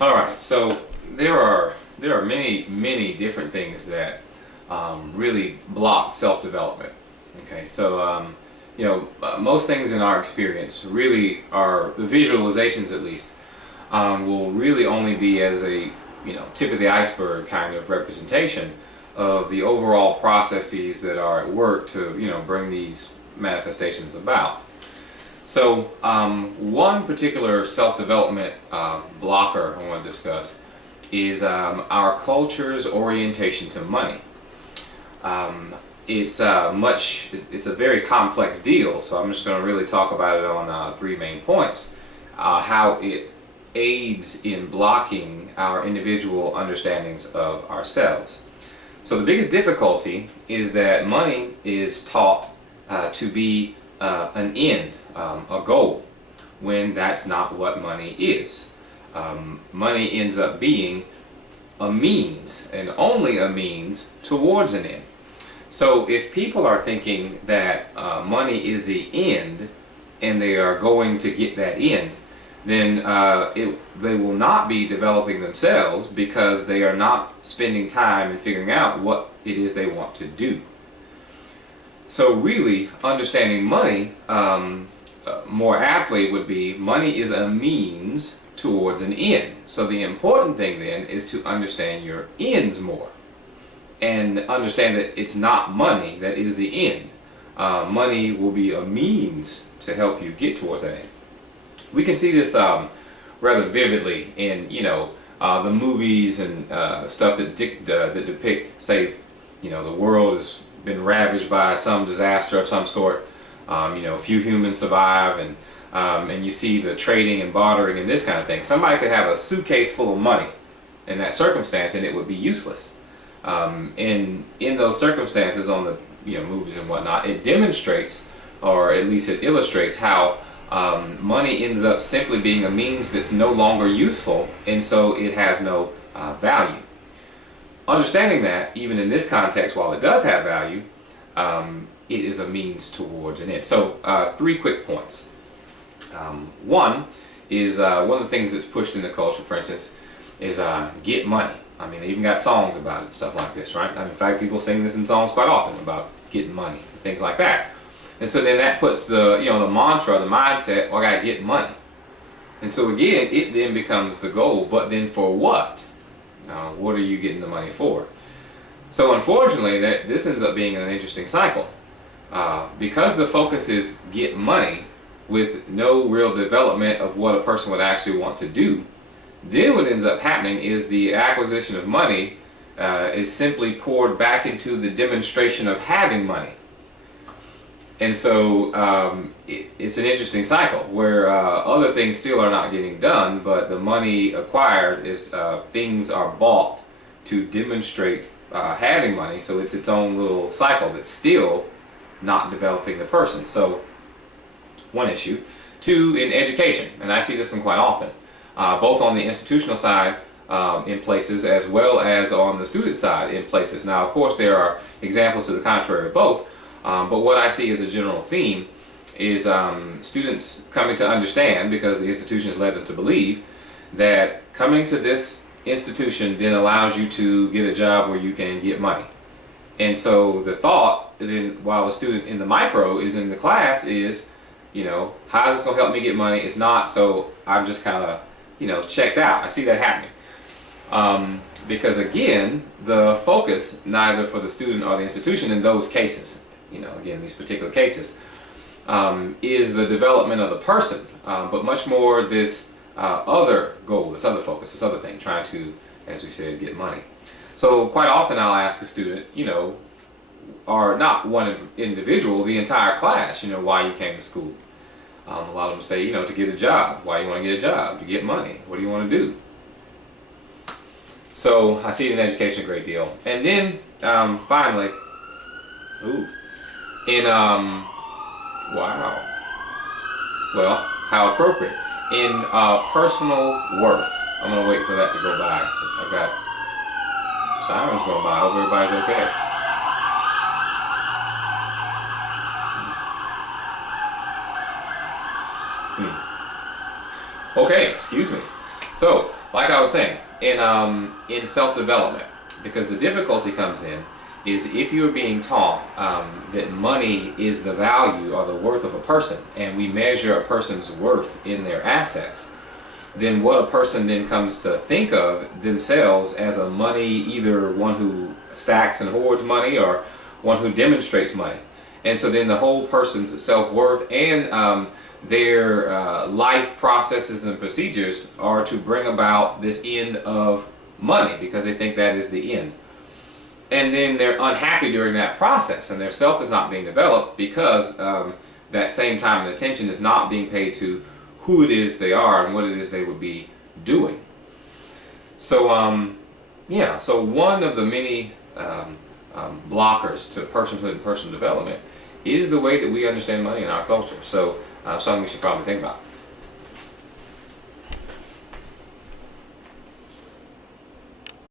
All right, so there are many different things that really block self-development. Okay, so most things in our experience really are the visualizations, at least, will really only be as a tip of the iceberg kind of representation of the overall processes that are at work to bring these manifestations about. So one particular self-development blocker I want to discuss is our culture's orientation to money. It's a very complex deal, so I'm just going to really talk about it on three main points. How it aids in blocking our individual understandings of ourselves. So the biggest difficulty is that money is taught to be an end, a goal, when that's not what money is. Money ends up being a means, and only a means, towards an end. So if people are thinking that money is the end, and they are going to get that end, then they will not be developing themselves, because they are not spending time in figuring out what it is they want to do. So really, understanding money more aptly would be, money is a means towards an end. So the important thing then is to understand your ends more, and understand that it's not money that is the end. Money will be a means to help you get towards that end. We can see this rather vividly in the movies and stuff that depict, say, the world has been ravaged by some disaster of some sort. Few humans survive, and you see the trading and bartering and this kind of thing. Somebody could have a suitcase full of money in that circumstance, and it would be useless. In those circumstances, on the movies and whatnot, it demonstrates, or at least it illustrates, how money ends up simply being a means that's no longer useful, and so it has no value. Understanding that, even in this context, while it does have value, it is a means towards an end. So three quick points. One is one of the things that's pushed in the culture, for instance, is get money. I mean, they even got songs about it, stuff like this, right? In fact, people sing this in songs quite often about getting money, things like that. And so then that puts the mantra, the mindset, well, I gotta get money. And so again, it then becomes the goal, but then for what? What are you getting the money for? So unfortunately, this ends up being an interesting cycle. Because the focus is get money with no real development of what a person would actually want to do, then what ends up happening is the acquisition of money is simply poured back into the demonstration of having money. And so it's an interesting cycle where other things still are not getting done, but the money acquired is things are bought to demonstrate having money. So it's its own little cycle that's still not developing the person. So one issue. Two, in education, and I see this one quite often, both on the institutional side in places, as well as on the student side in places. Now, of course, there are examples to the contrary of both. But what I see as a general theme is students coming to understand, because the institution has led them to believe, that coming to this institution then allows you to get a job where you can get money. And so the thought, then, while the student in the micro is in the class, is, how is this going to help me get money? It's not, so I'm just kind of, checked out. I see that happening. Because again, the focus, neither for the student or the institution in those cases, again, these particular cases, is the development of the person, but much more this other goal, this other focus, this other thing, trying to, as we said, get money. So quite often I'll ask a student, or not one individual, the entire class, why you came to school. A lot of them say, to get a job. Why you want to get a job? To get money. What do you want to do? So I see it in education a great deal. And then finally, wow. Well, how appropriate. In personal worth. I'm going to wait for that to go by. I've got sirens going by. I hope everybody's okay. Okay, excuse me. So, like I was saying, in self-development, because the difficulty comes in is if you're being taught that money is the value or the worth of a person, and we measure a person's worth in their assets, then what a person then comes to think of themselves as a money, either one who stacks and hoards money or one who demonstrates money. And so then the whole person's self-worth and their life processes and procedures are to bring about this end of money because they think that is the end. And then they're unhappy during that process, and their self is not being developed because that same time and attention is not being paid to who it is they are and what it is they would be doing. So yeah, so one of the many blockers to personhood and personal development is the way that we understand money in our culture. So something we should probably think about.